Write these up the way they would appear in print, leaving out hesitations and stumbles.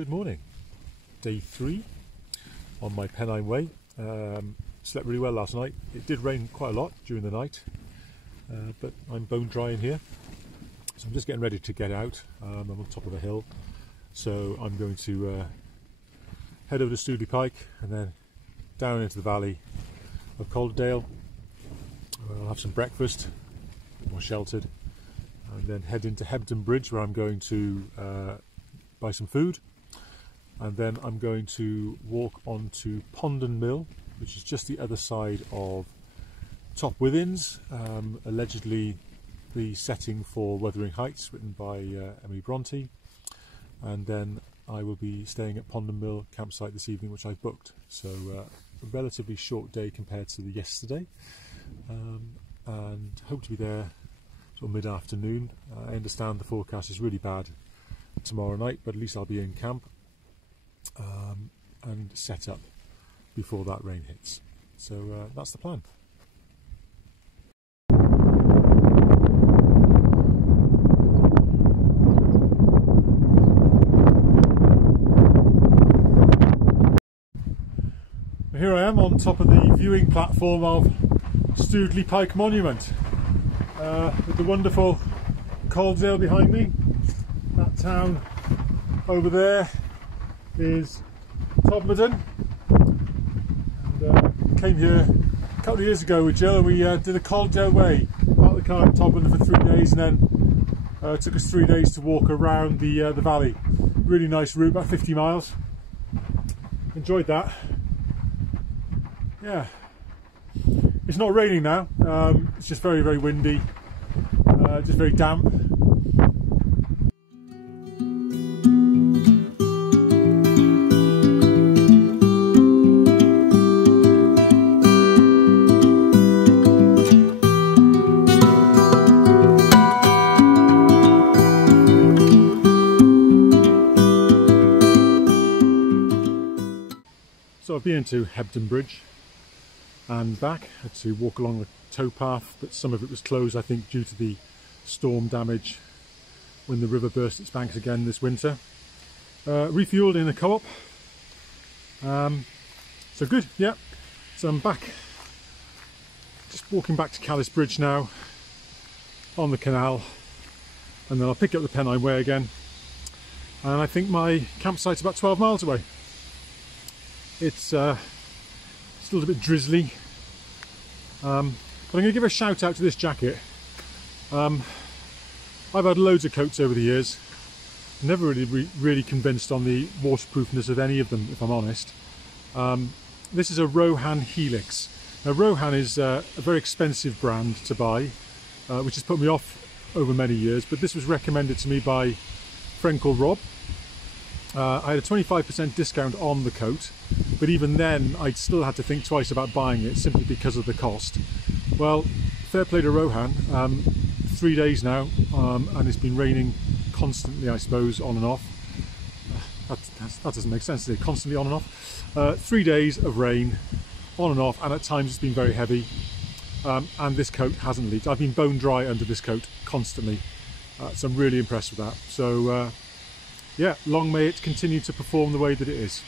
Good morning. Day 3 on my Pennine Way. Slept really well last night. It did rain quite a lot during the night, but I'm bone dry in here. So I'm just getting ready to get out. I'm on top of a hill, so I'm going to head over to Stoodley Pike and then down into the valley of Calderdale. I'll have some breakfast, a bit more sheltered, and then head into Hebden Bridge, where I'm going to buy some food. And then I'm going to walk on to Ponden Mill, which is just the other side of Top Withens, allegedly the setting for Wuthering Heights, written by Emily Bronte. And then I will be staying at Ponden Mill campsite this evening, which I've booked. So a relatively short day compared to the yesterday, and hope to be there sort of mid-afternoon. I understand the forecast is really bad tomorrow night, but at least I'll be in camp and set up before that rain hits. So that's the plan. Here I am on top of the viewing platform of Stoodley Pike Monument, with the wonderful Calderdale behind me. That town over there is Todmorden, and came here a couple of years ago with Jill, and we did a Calderdale Way, parked the car at Todmorden for 3 days, and then took us 3 days to walk around the valley. Really nice route, about 50 miles. Enjoyed that. Yeah, it's not raining now, it's just very, very windy, just very damp. So I've been into Hebden Bridge and back. I had to walk along the towpath, but some of it was closed, I think, due to the storm damage when the river burst its banks again this winter. Refueled in a co-op, so good, yeah. So I'm back, just walking back to Callis Bridge now on the canal, and then I'll pick up the Pennine Way again, and I think my campsite's about 12 miles away. It's still a bit drizzly, but I'm going to give a shout out to this jacket. I've had loads of coats over the years, never really convinced on the waterproofness of any of them, if I'm honest. This is a Rohan Helix. Now Rohan is a very expensive brand to buy, which has put me off over many years, but this was recommended to me by a friend called Rob. I had a 25% discount on the coat, but even then I'd still had to think twice about buying it simply because of the cost. Well, fair play to Rohan. 3 days now, and it's been raining constantly, I suppose, on and off. That doesn't make sense, does it? Constantly on and off. 3 days of rain, on and off, and at times it's been very heavy, and this coat hasn't leaked. I've been bone dry under this coat constantly, so I'm really impressed with that. So yeah, long may it continue to perform the way that it is.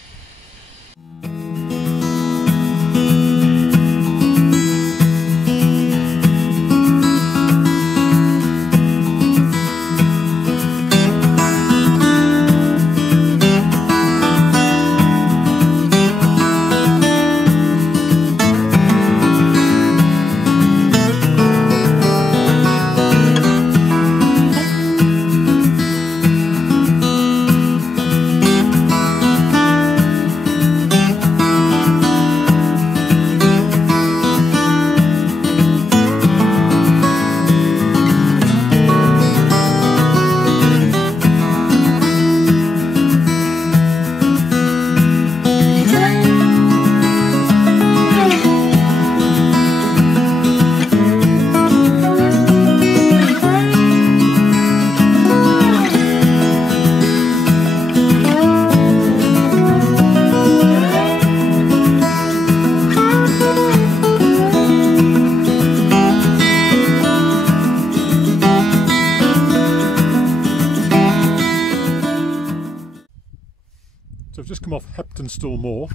just come off Heptonstall Moor,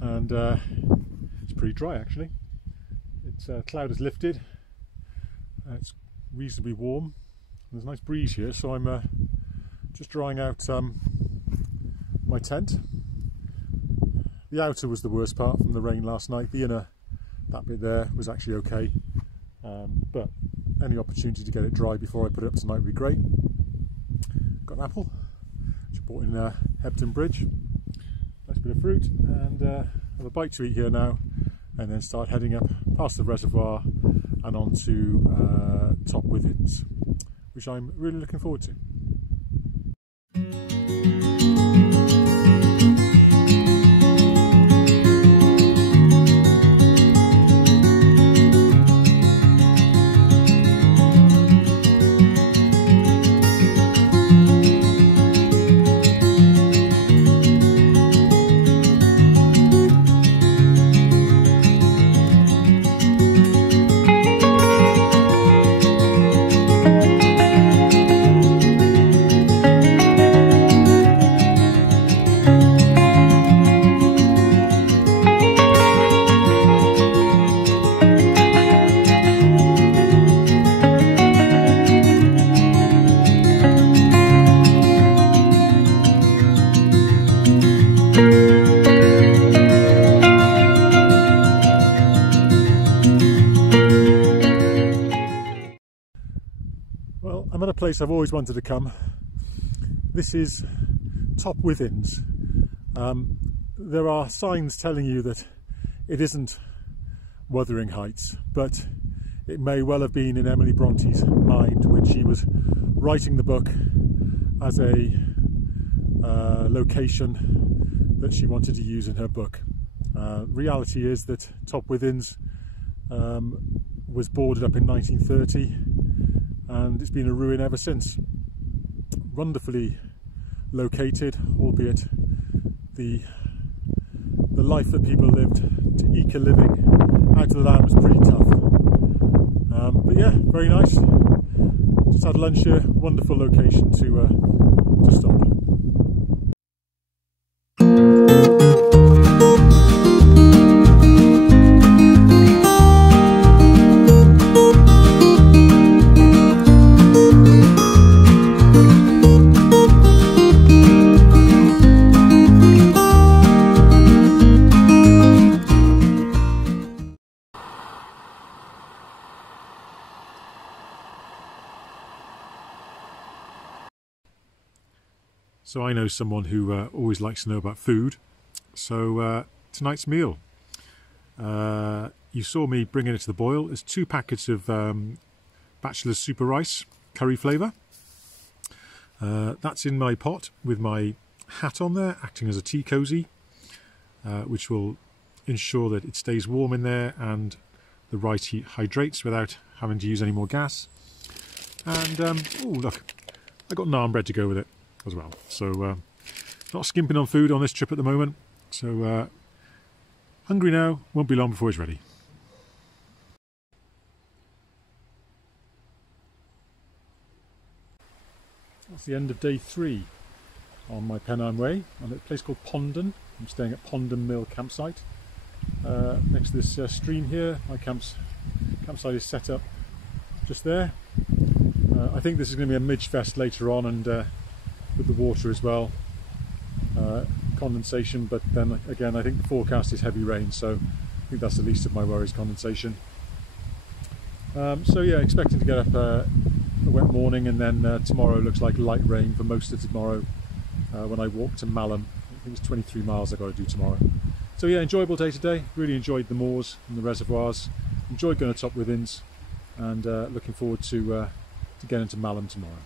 and it's pretty dry actually. It's cloud has lifted, it's reasonably warm, there's a nice breeze here, so I'm just drying out my tent. The outer was the worst part from the rain last night. The inner, that bit there, was actually okay, but any opportunity to get it dry before I put it up tonight would be great. Got an apple, which I bought in Hebden Bridge. Nice bit of fruit, and have a bite to eat here now, and then start heading up past the reservoir and on to Top Withens, which I'm really looking forward to. Well, I'm at a place I've always wanted to come. This is Top Withens. There are signs telling you that it isn't Wuthering Heights, but it may well have been in Emily Bronte's mind when she was writing the book as a location that she wanted to use in her book. Reality is that Top Withens was boarded up in 1930, and it's been a ruin ever since. Wonderfully located, albeit the life that people lived to eke a living out of the land was pretty tough. But yeah, very nice. Just had lunch here. Wonderful location to stop. So I know someone who always likes to know about food. So tonight's meal, you saw me bringing it to the boil. There's 2 packets of Bachelor's Super Rice curry flavour. That's in my pot with my hat on there, acting as a tea cosy, which will ensure that it stays warm in there and the rice hydrates without having to use any more gas. And oh look, I got naan bread to go with it as well. So not skimping on food on this trip at the moment. So hungry now, won't be long before it's ready. That's the end of day 3 on my Pennine Way. I'm at a place called Ponden. I'm staying at Ponden Mill campsite. Next to this stream here, my campsite is set up just there. I think this is going to be a midge fest later on, and with the water as well, condensation, but then again I think the forecast is heavy rain, so I think that's the least of my worries, condensation. So yeah, expecting to get up a wet morning, and then tomorrow looks like light rain for most of tomorrow when I walk to Malham. I think it's 23 miles I've got to do tomorrow. So yeah, enjoyable day today. Really enjoyed the moors and the reservoirs, enjoyed going to Top Withens, and looking forward to getting to Malham tomorrow.